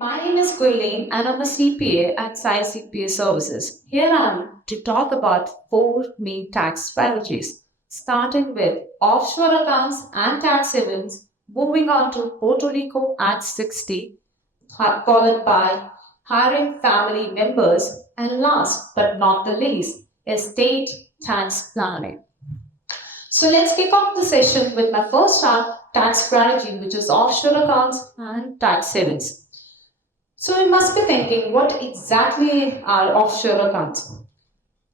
My name is Gurleen and I'm a CPA at SAI CPA Services. Here I am to talk about four main tax strategies, starting with offshore accounts and tax havens, moving on to Puerto Rico at 60, followed by hiring family members, and last but not the least, estate tax planning. So let's kick off the session with my first tax strategy, which is offshore accounts and tax havens. So you must be thinking, what exactly are offshore accounts?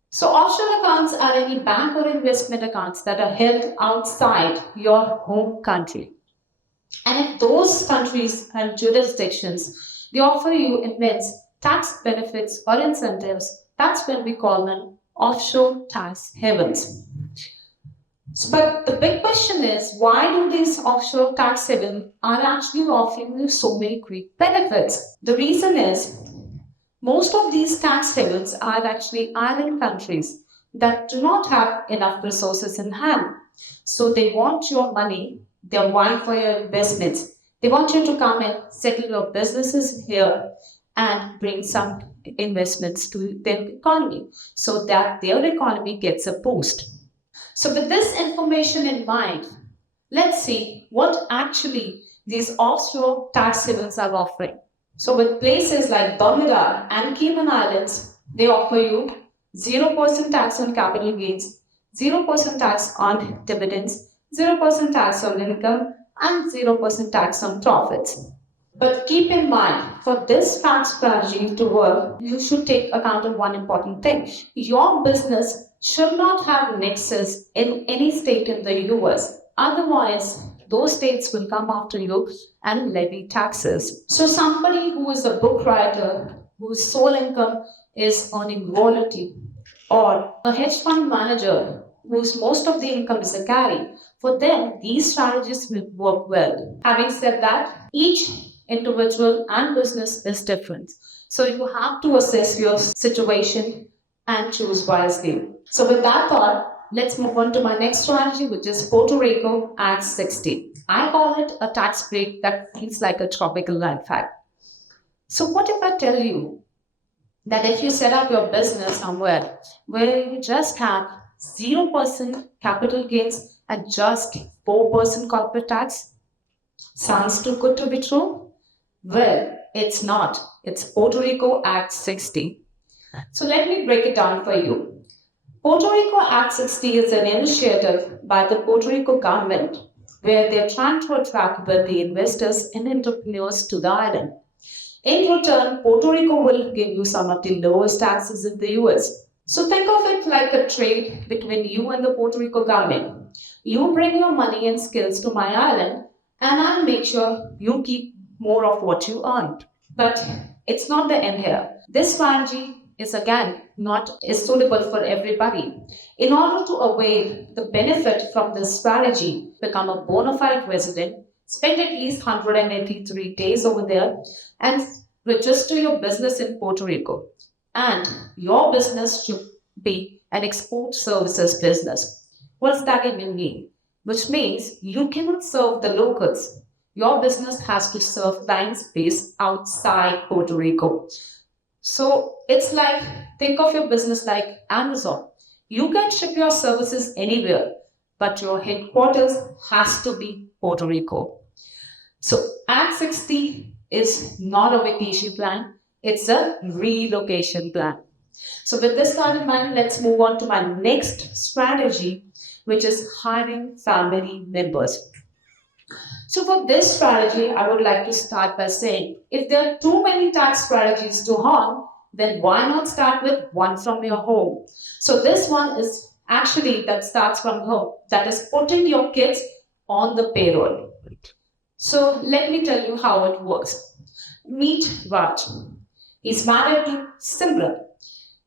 So offshore accounts are any bank or investment accounts that are held outside your home country. And if those countries and jurisdictions, they offer you immense tax benefits or incentives, that's when we call them offshore tax havens. But the big question is, why do these offshore tax havens are actually offering you so many great benefits? The reason is, most of these tax havens are actually island countries that do not have enough resources in hand. So they want your money, they want for your investments. They want you to come and settle your businesses here and bring some investments to their economy so that their economy gets a boost. So with this information in mind, let's see what actually these offshore tax havens are offering. So with places like Bermuda and Cayman Islands, they offer you 0% tax on capital gains, 0% tax on dividends, 0% tax on income, and 0% tax on profits. But keep in mind, for this tax strategy to work, you should take account of one important thing. Your business should not have nexus in any state in the US. Otherwise, those states will come after you and levy taxes. So somebody who is a book writer, whose sole income is earning royalty, or a hedge fund manager whose most of the income is a carry, for them, these strategies will work well. Having said that, each individual and business is different. So you have to assess your situation and choose wisely. So with that thought, let's move on to my next strategy, which is Puerto Rico at 60. I call it a tax break that feels like a tropical life hack. So what if I tell you that if you set up your business somewhere where you just have 0% capital gains and just 4% corporate tax? Sounds too good to be true? Well, it's not. It's Puerto Rico Act 60. So let me break it down for you. Puerto Rico Act 60 is an initiative by the Puerto Rico government where they're trying to attract wealthy investors and entrepreneurs to the island. In return, Puerto Rico will give you some of the lowest taxes in the US. So think of it like a trade between you and the Puerto Rico government. You bring your money and skills to my island, and I'll make sure you keep more of what you earned. But it's not the end here. This strategy is again not suitable for everybody. In order to avail the benefit from this strategy, become a bona fide resident, spend at least 183 days over there, and register your business in Puerto Rico. And your business should be an export services business. What's that even mean? Which means you cannot serve the locals. Your business has to serve clients based outside Puerto Rico. So it's like, think of your business like Amazon. You can ship your services anywhere, but your headquarters has to be Puerto Rico. So Act 60 is not a vacation plan, it's a relocation plan. So with this thought in mind, let's move on to my next strategy, which is hiring family members. So for this strategy, I would like to start by saying, if there are too many tax strategies to harm, then why not start with one from your home? So this one is actually that starts from home, that is putting your kids on the payroll. So let me tell you how it works. Meet Raj. He's married to Simran,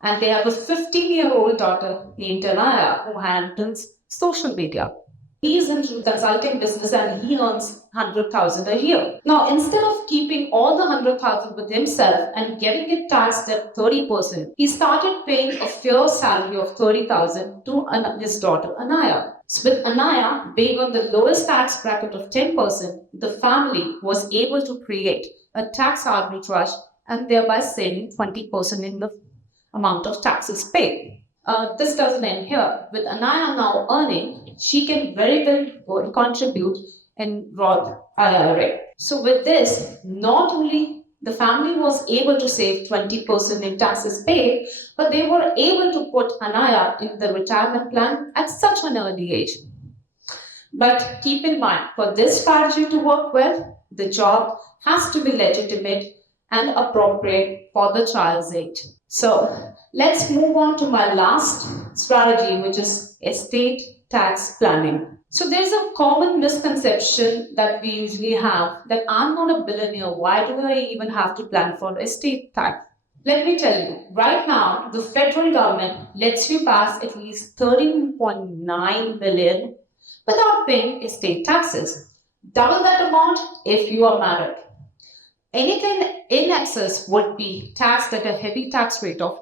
and they have a 15-year-old daughter named Anaya who handles social media. He's into consulting business and he earns 100,000 a year. Now, instead of keeping all the 100,000 with himself and getting it taxed at 30%, he started paying a fair salary of 30,000 to his daughter Anaya. So with Anaya being on the lowest tax bracket of 10%, the family was able to create a tax arbitrage and thereby saving 20% in the amount of taxes paid. This doesn't end here. With Anaya now earning, she can very well contribute in Roth IRA. So with this, not only the family was able to save 20% in taxes paid, but they were able to put Anaya in the retirement plan at such an early age. But keep in mind, for this strategy to work well, the job has to be legitimate and appropriate for the child's age. So let's move on to my last strategy, which is estate tax planning. So there's a common misconception that we usually have that I'm not a billionaire. Why do I even have to plan for estate tax? Let me tell you, right now, the federal government lets you pass at least 13.9 million without paying estate taxes. Double that amount if you are married. Anything in excess would be taxed at a heavy tax rate of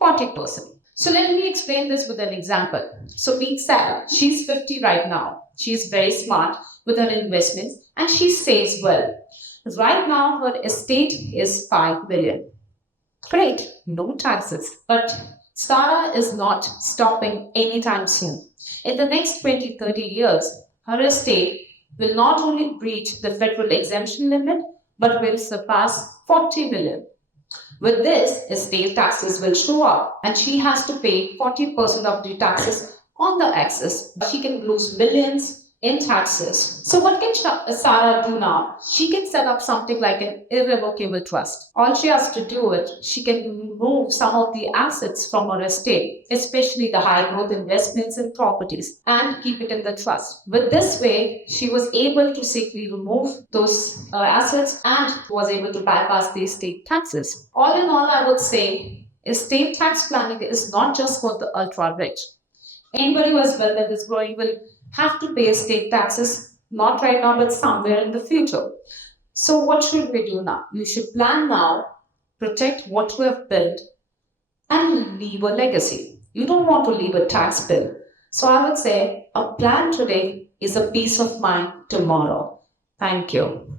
40%. So let me explain this with an example. So meet Sarah. She's 50 right now. She's very smart with her investments and she saves well. Right now, her estate is 5 million. Great, no taxes. But Sarah is not stopping anytime soon. In the next 20-30 years, her estate will not only breach the federal exemption limit, but will surpass 40 million. With this, estate taxes will show up and she has to pay 40% of the taxes on the excess. She can lose millions in taxes. So what can Sarah do now? She can set up something like an irrevocable trust. All she has to do is she can remove some of the assets from her estate, especially the high growth investments in properties, and keep it in the trust. With this way, she was able to safely remove those assets and was able to bypass the estate taxes. All in all, I would say estate tax planning is not just for the ultra rich. Anybody who has wealth that is growing will have to pay estate taxes, not right now, but somewhere in the future. So what should we do now? You should plan now, protect what we have built, and leave a legacy. You don't want to leave a tax bill. So I would say a plan today is a peace of mind tomorrow. Thank you.